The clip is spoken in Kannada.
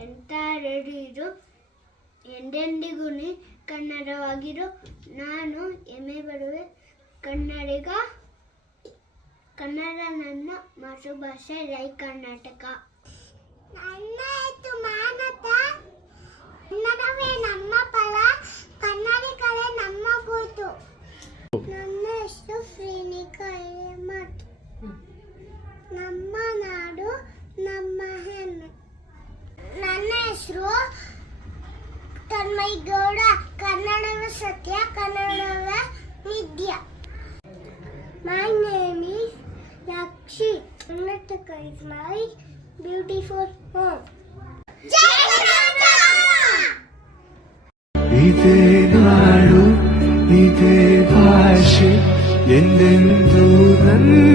ಎಂಟಾಡಿರು ಎಂದೆಂದಿಗೂ ಕನ್ನಡವಾಗಿರು. ನಾನು ಹೆಮ್ಮೆ ಪಡುವೆ ಕನ್ನಡಿಗ. ಕನ್ನಡ ನನ್ನ ಮಾತೃಭಾಷೆ. ಜೈ ಕರ್ನಾಟಕ. ನನ್ನ ಹೆಸರು ಮಾನಸ. ಕನ್ನಡವೇ ನಮ್ಮ ಫಲ, ಕನ್ನಡಿಗರೇ ನಮ್ಮ ಗುರುತು. ನನ್ನ ಹೆಸರು ಶ್ರೀನಿಕಾ ಹಿರೇಮಠ್. ನಮ್ಮ ನಾಡು ನಮ್ಮ ಹೆಮ್ಮೆ. ನನ್ನ ಹೆಸರು ತನ್ಮಯ್ಯಗೌಡ. ಕನ್ನಡವೇ ಸತ್ಯ, ಕನ್ನಡವೇ ವಿದ್ಯೆ. My name is Lakshi. Karnataka is my beautiful home. Jai Karnataka! ಇದೇ ನಾಡು ಇದೇ ಭಾಷೆ ಎಂದೆಂದೂ ನನ್ನ